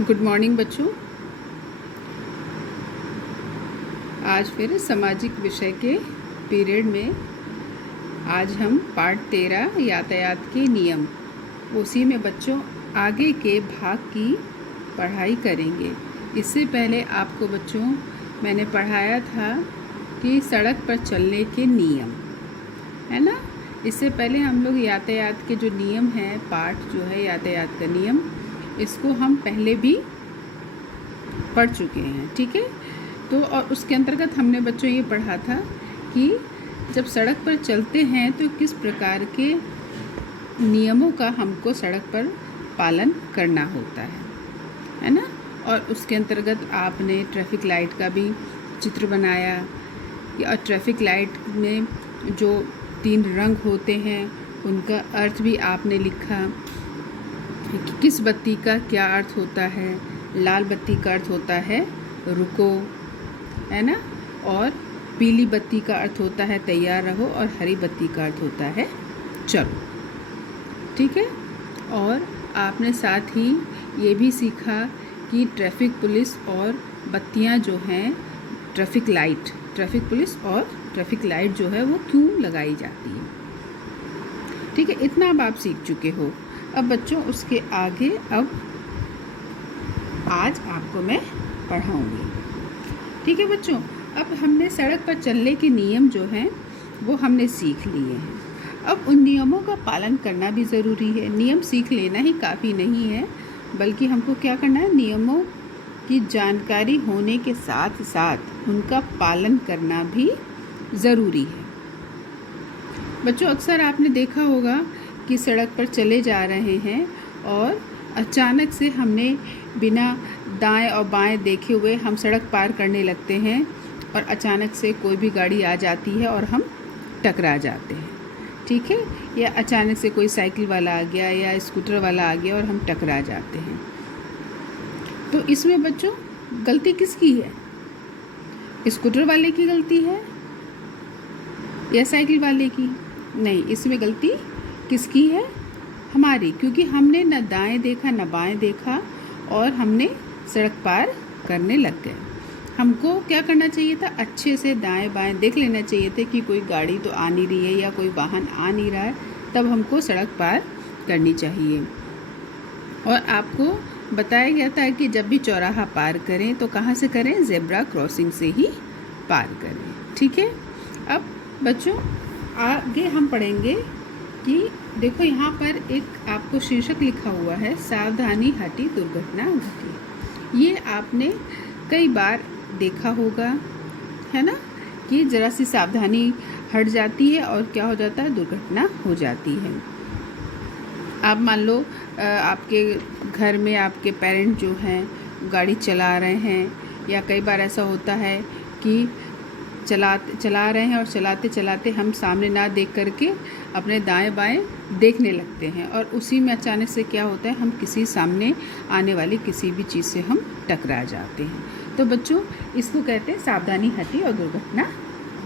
Good morning बच्चों। आज फिर सामाजिक विषय के पीरियड में आज हम पाठ 13 यातायात के नियम, उसी में बच्चों आगे के भाग की पढ़ाई करेंगे। इससे पहले आपको बच्चों मैंने पढ़ाया था कि सड़क पर चलने के नियम, है ना। इससे पहले हम लोग यातायात के जो नियम हैं, पाठ जो है यातायात का नियम, इसको हम पहले भी पढ़ चुके हैं, ठीक है। तो और उसके अंतर्गत हमने बच्चों ये पढ़ा था कि जब सड़क पर चलते हैं तो किस प्रकार के नियमों का हमको सड़क पर पालन करना होता है ना। और उसके अंतर्गत आपने ट्रैफिक लाइट का भी चित्र बनाया, और ट्रैफिक लाइट में जो 3 रंग होते हैं उनका अर्थ भी आपने लिखा कि किस बत्ती का क्या अर्थ होता है। लाल बत्ती का अर्थ होता है रुको, है ना, और पीली बत्ती का अर्थ होता है तैयार रहो, और हरी बत्ती का अर्थ होता है चलो, ठीक है। और आपने साथ ही ये भी सीखा कि ट्रैफिक पुलिस और बत्तियां जो हैं, ट्रैफिक पुलिस और ट्रैफिक लाइट जो है वो क्यों लगाई जाती है, ठीक है। इतना अब आप सीख चुके हो। अब बच्चों उसके आगे अब आज आपको मैं पढ़ाऊँगी, ठीक है बच्चों। अब हमने सड़क पर चलने के नियम जो हैं वो हमने सीख लिए हैं। अब उन नियमों का पालन करना भी ज़रूरी है। नियम सीख लेना ही काफ़ी नहीं है, बल्कि हमको क्या करना है, नियमों की जानकारी होने के साथ साथ उनका पालन करना भी ज़रूरी है। बच्चों अक्सर आपने देखा होगा कि सड़क पर चले जा रहे हैं और अचानक से हमने बिना दाएं और बाएं देखे हुए हम सड़क पार करने लगते हैं, और अचानक से कोई भी गाड़ी आ जाती है और हम टकरा जाते हैं, ठीक है। या अचानक से कोई साइकिल वाला आ गया या स्कूटर वाला आ गया और हम टकरा जाते हैं। तो इसमें बच्चों गलती किसकी है? स्कूटर वाले की गलती है या साइकिल वाले की? नहीं, इसमें गलती किसकी है? हमारी, क्योंकि हमने न दाएं देखा न बाएं देखा और हमने सड़क पार करने लग गए। हमको क्या करना चाहिए था, अच्छे से दाएं बाएं देख लेना चाहिए था कि कोई गाड़ी तो आ नहीं रही है या कोई वाहन आ नहीं रहा है, तब हमको सड़क पार करनी चाहिए। और आपको बताया गया था कि जब भी चौराहा पार करें तो कहाँ से करें, ज़ेब्रा क्रॉसिंग से ही पार करें, ठीक है। अब बच्चों आगे हम पढ़ेंगे कि देखो यहाँ पर एक आपको शीर्षक लिखा हुआ है, सावधानी हटी दुर्घटना घटी। ये आपने कई बार देखा होगा, है ना, कि ज़रा सी सावधानी हट जाती है और क्या हो जाता है, दुर्घटना हो जाती है। आप मान लो आपके घर में आपके पेरेंट जो हैं गाड़ी चला रहे हैं, या कई बार ऐसा होता है कि चला रहे हैं और चलाते चलाते हम सामने ना देख करके अपने दाएं बाएं देखने लगते हैं, और उसी में अचानक से क्या होता है, हम किसी सामने आने वाली किसी भी चीज़ से हम टकरा जाते हैं। तो बच्चों इसको कहते हैं सावधानी हटी और दुर्घटना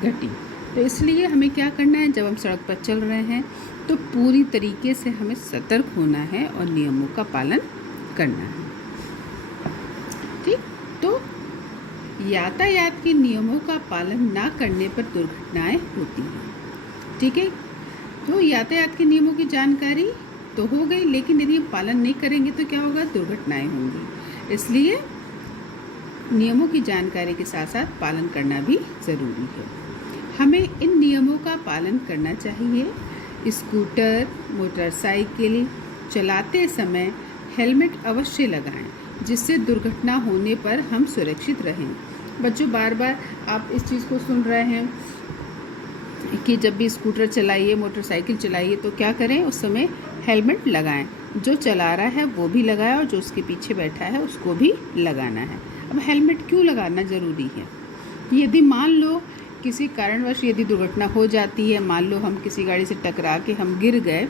घटी। तो इसलिए हमें क्या करना है, जब हम सड़क पर चल रहे हैं तो पूरी तरीके से हमें सतर्क होना है और नियमों का पालन करना है, ठीक। तो यातायात के नियमों का पालन ना करने पर दुर्घटनाएं होती हैं, ठीक है। तो यातायात के नियमों की जानकारी तो हो गई, लेकिन यदि हम पालन नहीं करेंगे तो क्या होगा, दुर्घटनाएं होंगी। इसलिए नियमों की जानकारी के साथ साथ पालन करना भी ज़रूरी है। हमें इन नियमों का पालन करना चाहिए। स्कूटर, मोटरसाइकिल चलाते समय हेलमेट अवश्य लगाएं, जिससे दुर्घटना होने पर हम सुरक्षित रहें। बच्चों बार बार आप इस चीज़ को सुन रहे हैं कि जब भी स्कूटर चलाइए, मोटरसाइकिल चलाइए तो क्या करें, उस समय हेलमेट लगाएं। जो चला रहा है वो भी लगाए और जो उसके पीछे बैठा है उसको भी लगाना है। अब हेलमेट क्यों लगाना ज़रूरी है? यदि मान लो किसी कारणवश यदि दुर्घटना हो जाती है, मान लो हम किसी गाड़ी से टकरा के हम गिर गए,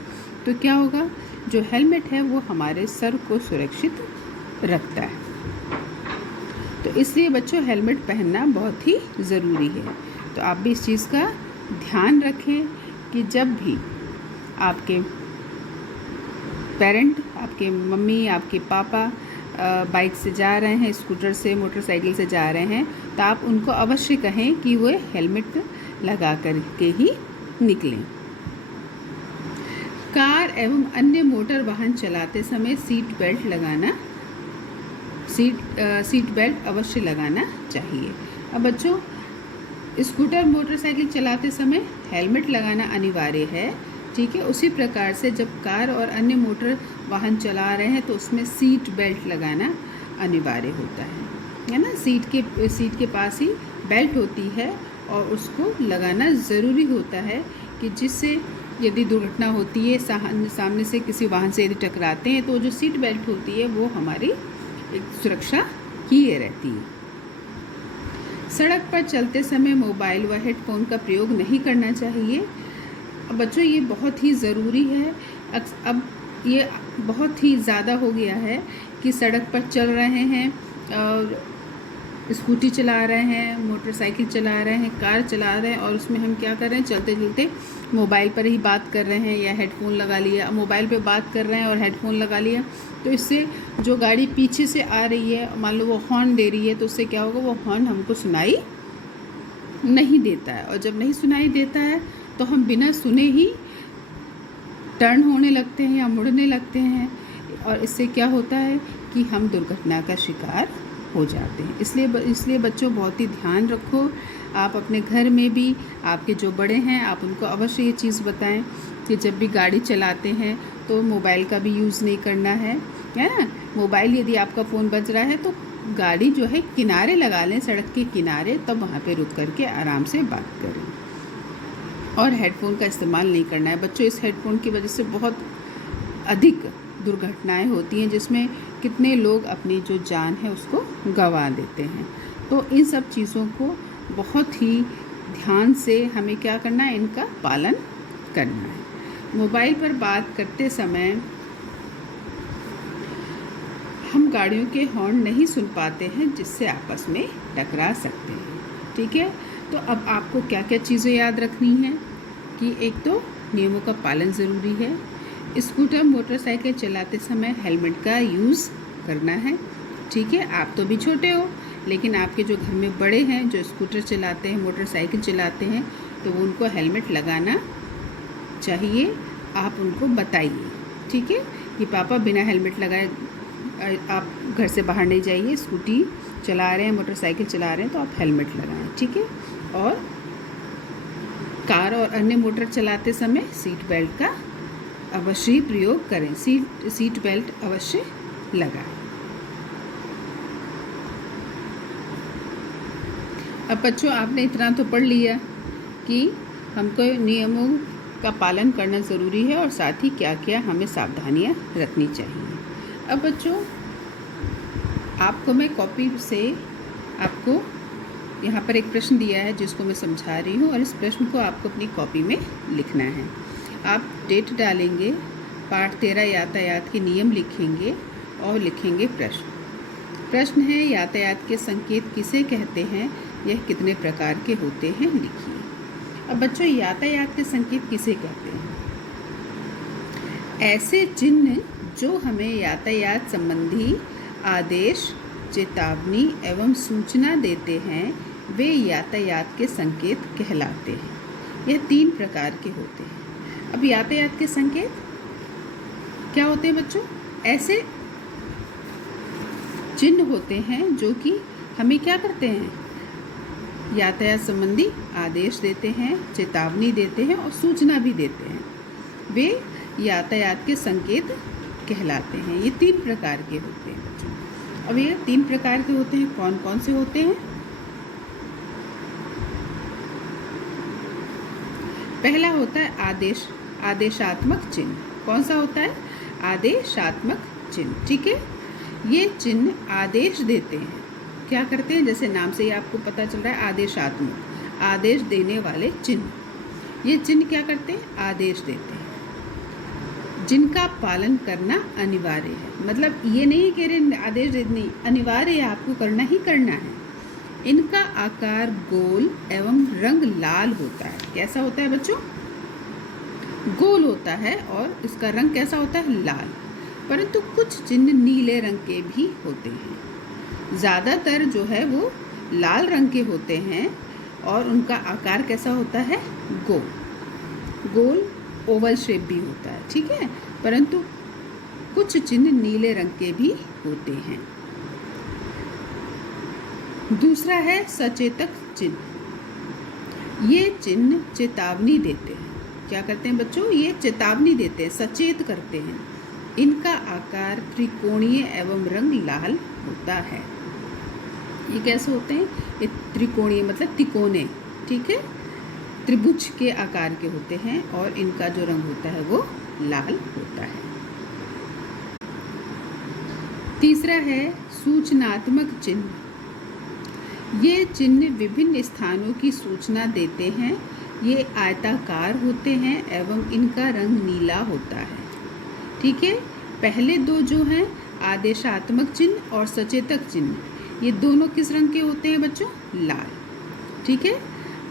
तो क्या होगा, जो हेलमेट है वो हमारे सर को सुरक्षित रखता है। तो इसलिए बच्चों हेलमेट पहनना बहुत ही ज़रूरी है। तो आप भी इस चीज़ का ध्यान रखें कि जब भी आपके पेरेंट, आपके मम्मी, आपके पापा बाइक से जा रहे हैं, स्कूटर से, मोटरसाइकिल से जा रहे हैं, तो आप उनको अवश्य कहें कि वो हेलमेट लगा कर के ही निकलें। कार एवं अन्य मोटर वाहन चलाते समय सीट बेल्ट अवश्य लगाना चाहिए। अब बच्चों, स्कूटर मोटरसाइकिल चलाते समय हेलमेट लगाना अनिवार्य है, ठीक है। उसी प्रकार से जब कार और अन्य मोटर वाहन चला रहे हैं तो उसमें सीट बेल्ट लगाना अनिवार्य होता है ना। सीट के पास ही बेल्ट होती है और उसको लगाना ज़रूरी होता है कि जिससे यदि दुर्घटना होती है, सामने से किसी वाहन से यदि टकराते हैं तो जो सीट बेल्ट होती है वो हमारी एक सुरक्षा किए रहती है। सड़क पर चलते समय मोबाइल व हेडफोन का प्रयोग नहीं करना चाहिए। अब बच्चों, ये बहुत ही ज़रूरी है। अब ये बहुत ही ज़्यादा हो गया है कि सड़क पर चल रहे हैं और स्कूटी चला रहे हैं, मोटरसाइकिल चला रहे हैं, कार चला रहे हैं और उसमें हम क्या कर रहे हैं, चलते चलते मोबाइल पर ही बात कर रहे हैं या हेडफोन लगा लिया। मोबाइल पे बात कर रहे हैं और हेडफोन लगा लिया, तो इससे जो गाड़ी पीछे से आ रही है, मान लो वो हॉर्न दे रही है, तो उससे क्या होगा, वो हॉर्न हमको सुनाई नहीं देता है। और जब नहीं सुनाई देता है तो हम बिना सुने ही टर्न होने लगते हैं या मुड़ने लगते हैं, और इससे क्या होता है कि हम दुर्घटना का शिकार हो जाते हैं। इसलिए बच्चों, बहुत ही ध्यान रखो। आप अपने घर में भी, आपके जो बड़े हैं, आप उनको अवश्य ये चीज़ बताएं कि जब भी गाड़ी चलाते हैं तो मोबाइल का भी यूज़ नहीं करना है ना। मोबाइल यदि आपका फ़ोन बज रहा है तो गाड़ी जो है किनारे लगा लें, सड़क के किनारे, तब वहाँ पे रुक करके आराम से बात करें। और हेडफोन का इस्तेमाल नहीं करना है बच्चों। इस हेडफोन की वजह से बहुत अधिक दुर्घटनाएं होती हैं, जिसमें कितने लोग अपनी जो जान है उसको गंवा देते हैं। तो इन सब चीज़ों को बहुत ही ध्यान से हमें क्या करना है, इनका पालन करना है। मोबाइल पर बात करते समय हम गाड़ियों के हॉर्न नहीं सुन पाते हैं, जिससे आपस में टकरा सकते हैं, ठीक है। तो अब आपको क्या क्या चीज़ें याद रखनी है कि एक तो नियमों का पालन ज़रूरी है। स्कूटर मोटरसाइकिल चलाते समय हेलमेट का यूज़ करना है, ठीक है। आप तो भी छोटे हो, लेकिन आपके जो घर में बड़े हैं, जो स्कूटर चलाते हैं, मोटरसाइकिल चलाते हैं, तो उनको हेलमेट लगाना चाहिए। आप उनको बताइए, ठीक है, कि पापा बिना हेलमेट लगाए आप घर से बाहर नहीं जाइए। स्कूटी चला रहे हैं, मोटरसाइकिल चला रहे हैं, तो आप हेलमेट लगाएं, ठीक है। और कार और अन्य मोटर चलाते समय सीट बेल्ट का अवश्य प्रयोग करें। सीट बेल्ट अवश्य लगाएं। अब बच्चों, आपने इतना तो पढ़ लिया कि हमको नियमों का पालन करना ज़रूरी है और साथ ही क्या क्या हमें सावधानियां रखनी चाहिए। अब बच्चों, आपको मैं कॉपी से आपको यहाँ पर एक प्रश्न दिया है जिसको मैं समझा रही हूँ, और इस प्रश्न को आपको अपनी कॉपी में लिखना है। आप डेट डालेंगे, पाठ 13 यातायात के नियम लिखेंगे और लिखेंगे प्रश्न है, यातायात के संकेत किसे कहते हैं, यह कितने प्रकार के होते हैं, लिखिए। अब बच्चों, यातायात के संकेत किसे कहते हैं? ऐसे चिन्ह जो हमें यातायात संबंधी आदेश, चेतावनी एवं सूचना देते हैं, वे यातायात के संकेत कहलाते हैं। यह 3 प्रकार के होते हैं। अब यातायात के संकेत क्या होते हैं बच्चों? ऐसे चिन्ह होते हैं जो कि हमें क्या करते हैं, यातायात संबंधी आदेश देते हैं, चेतावनी देते हैं और सूचना भी देते हैं। वे यातायात के संकेत कहलाते हैं। ये 3 प्रकार के होते हैं बच्चों। अब ये 3 प्रकार के होते हैं, कौन कौन से होते हैं? पहला होता है आदेशात्मक चिन्ह। कौन सा होता है? आदेशात्मक चिन्ह, ठीक है। ये चिन्ह आदेश देते हैं। क्या करते हैं? जैसे नाम से ही आपको पता चल रहा है, आदेशात्मक, आदेश देने वाले चिन्ह। ये चिन्ह क्या करते हैं? आदेश देते हैं, जिनका पालन करना अनिवार्य है। मतलब ये नहीं कह रहे आदेश देने अनिवार्य है, आपको करना ही करना है। इनका आकार गोल एवं रंग लाल होता है। कैसा होता है बच्चों? गोल होता है और इसका रंग कैसा होता है? लाल। परंतु कुछ चिन्ह नीले रंग के भी होते हैं। ज़्यादातर जो है वो लाल रंग के होते हैं और उनका आकार कैसा होता है? गोल ओवल शेप भी होता है, ठीक है। परंतु कुछ चिन्ह नीले रंग के भी होते हैं। दूसरा है सचेतक चिन्ह। ये चिन्ह चेतावनी देते हैं। क्या करते हैं बच्चों? ये चेतावनी देते हैं, सचेत करते हैं। इनका आकार त्रिकोणीय एवं रंग लाल होता है। ये कैसे होते हैं? ये त्रिकोणीय मतलब तिकोने, ठीक है, त्रिभुज के आकार के होते हैं और इनका जो रंग होता है वो लाल होता है। तीसरा है सूचनात्मक चिन्ह। ये चिन्ह विभिन्न स्थानों की सूचना देते हैं। ये आयताकार होते हैं एवं इनका रंग नीला होता है, ठीक है। पहले दो जो हैं आदेशात्मक चिन्ह और सचेतक चिन्ह, ये दोनों किस रंग के होते हैं बच्चों? लाल, ठीक है।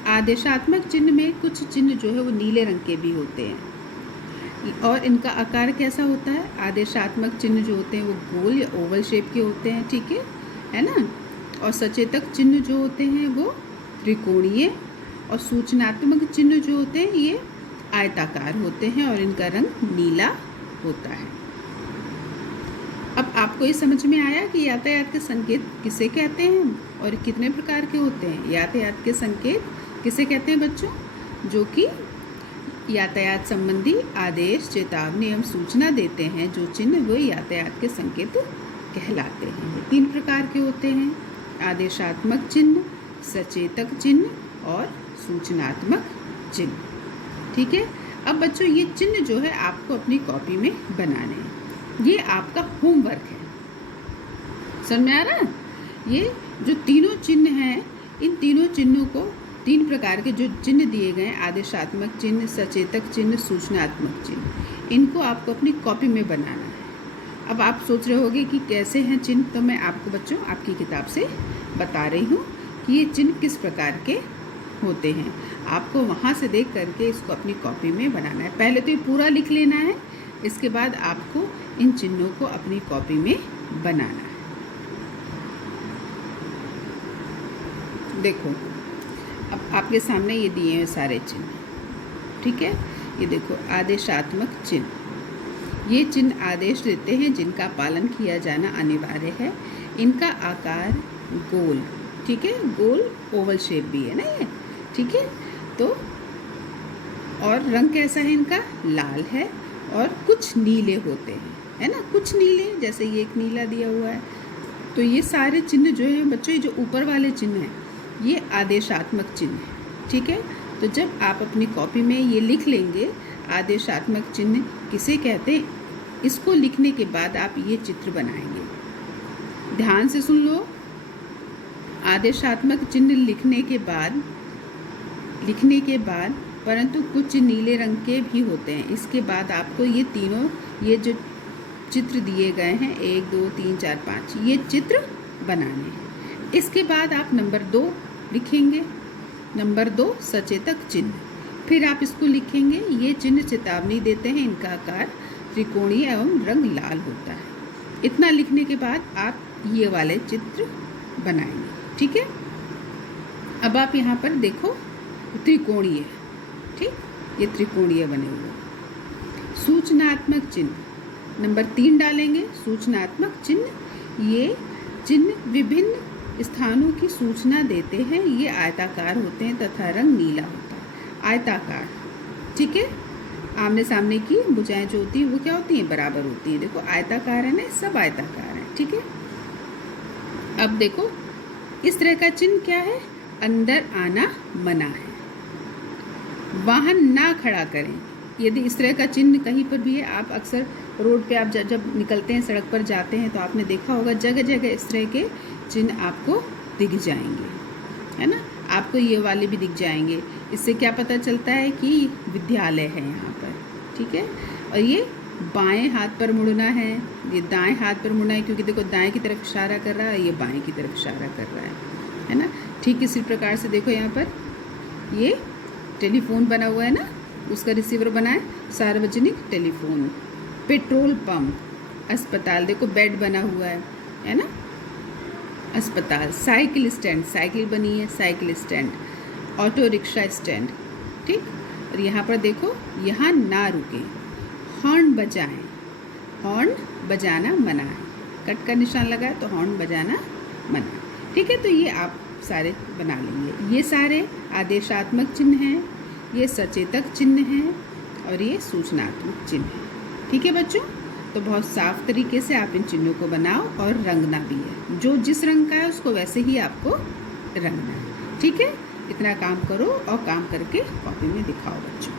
आदेशात्मक चिन्ह में कुछ चिन्ह जो है वो नीले रंग के भी होते हैं और इनका आकार कैसा होता है? आदेशात्मक चिन्ह जो होते हैं वो गोल या ओवल शेप के होते हैं, ठीक है ना। और सचेतक चिन्ह जो होते हैं वो त्रिकोणीय और सूचनात्मक चिन्ह जो होते हैं ये आयताकार होते हैं और इनका रंग नीला होता है। अब आपको ये समझ में आया कि यातायात के संकेत किसे कहते हैं और कितने प्रकार के होते हैं। यातायात के संकेत किसे कहते हैं बच्चों? जो कि यातायात संबंधी आदेश, चेतावनी एवं सूचना देते हैं। जो चिन्ह वो यातायात के संकेत कहलाते हैं। 3 प्रकार के होते हैं: आदेशात्मक चिन्ह, सचेतक चिन्ह और सूचनात्मक चिन्ह, ठीक है। अब बच्चों ये चिन्ह जो है आपको अपनी कॉपी में बनाने हैं। ये आपका होमवर्क है। समझ में आ रहा है? ये जो तीनों चिन्ह हैं, इन तीनों चिन्हों को 3 प्रकार के जो चिन्ह दिए गए हैं, आदेशात्मक चिन्ह, सचेतक चिन्ह, सूचनात्मक चिन्ह, इनको आपको अपनी कॉपी में बनाना है। अब आप सोच रहे होंगे कि कैसे हैं चिन्ह, तो मैं आपको बच्चों आपकी किताब से बता रही हूँ कि ये चिन्ह किस प्रकार के होते हैं। आपको वहाँ से देख करके इसको अपनी कॉपी में बनाना है। पहले तो ये पूरा लिख लेना है, इसके बाद आपको इन चिन्हों को अपनी कॉपी में बनाना है। देखो, अब आपके सामने ये दिए हैं सारे चिन्ह, ठीक है। ये देखो आदेशात्मक चिन्ह। ये चिन्ह आदेश देते हैं जिनका पालन किया जाना अनिवार्य है। इनका आकार गोल, ठीक है, गोल ओवल शेप भी है ना ये, ठीक है। तो और रंग कैसा है इनका? लाल है और कुछ नीले होते हैं, है ना, कुछ नीले, जैसे ये एक नीला दिया हुआ है। तो ये सारे चिन्ह जो हैं बच्चों, ये जो ऊपर वाले चिन्ह हैं ये आदेशात्मक चिन्ह है, ठीक है। तो जब आप अपनी कॉपी में ये लिख लेंगे आदेशात्मक चिन्ह किसे कहते हैं, इसको लिखने के बाद आप ये चित्र बनाएंगे। ध्यान से सुन लो। आदेशात्मक चिन्ह लिखने के बाद परंतु कुछ नीले रंग के भी होते हैं। इसके बाद आपको ये तीनों, ये जो चित्र दिए गए हैं 1 2 3 4 5, ये चित्र बनाने हैं। इसके बाद आप नंबर 2 लिखेंगे। नंबर 2 सचेतक चिन्ह। फिर आप इसको लिखेंगे, ये चिन्ह चेतावनी देते हैं, इनका आकार त्रिकोणीय एवं रंग लाल होता है। इतना लिखने के बाद आप ये वाले चित्र बनाएंगे, ठीक है। अब आप यहाँ पर देखो त्रिकोणीय, ठीक, ये त्रिकोणीय बने हुए। सूचनात्मक चिन्ह नंबर 3 डालेंगे। सूचनात्मक चिन्ह, ये चिन्ह विभिन्न स्थानों की सूचना देते हैं। ये आयताकार होते हैं तथा रंग नीला होता है। आयताकार, ठीक है। आमने सामने की भुजाएं जो होती हैं वो क्या होती हैं? बराबर होती हैं। देखो आयताकार है ना, सब आयताकार है, ठीक है। अब देखो इस तरह का चिन्ह क्या है? अंदर आना मना है। वाहन ना खड़ा करें। यदि इस तरह का चिन्ह कहीं पर भी है, आप अक्सर रोड पे आप जब निकलते हैं, सड़क पर जाते हैं, तो आपने देखा होगा जगह जगह इस तरह के चिन्ह आपको दिख जाएंगे, है ना। आपको ये वाले भी दिख जाएंगे। इससे क्या पता चलता है कि विद्यालय है यहाँ पर, ठीक है। और ये बाएं हाथ पर मुड़ना है, ये दाएं हाथ पर मुड़ना है, क्योंकि देखो दाएं की तरफ इशारा कर रहा है, ये बाएं की तरफ इशारा कर रहा है ना। ठीक इसी प्रकार से देखो यहाँ पर ये टेलीफोन बना हुआ है ना, उसका रिसीवर बना है सार्वजनिक टेलीफोन। पेट्रोल पंप, अस्पताल, देखो बेड बना हुआ है ना, अस्पताल। साइकिल स्टैंड, साइकिल बनी है, cycle stand. Auto rickshaw stand, ठीक। और यहाँ पर देखो, यहाँ ना रुके, हॉर्न बजाएं, हॉर्न बजाना मना है, कट का निशान लगा है तो हॉर्न बजाना मना है, ठीक है। तो ये आप सारे बना लेंगे। ये सारे आदेशात्मक चिन्ह हैं, ये सचेतक चिन्ह हैं और ये सूचनात्मक चिन्ह हैं, ठीक है बच्चों। तो बहुत साफ तरीके से आप इन चिन्हों को बनाओ और रंगना भी है, जो जिस रंग का है उसको वैसे ही आपको रंगना है, ठीक है। इतना काम करो और काम करके कॉपी में दिखाओ बच्चों।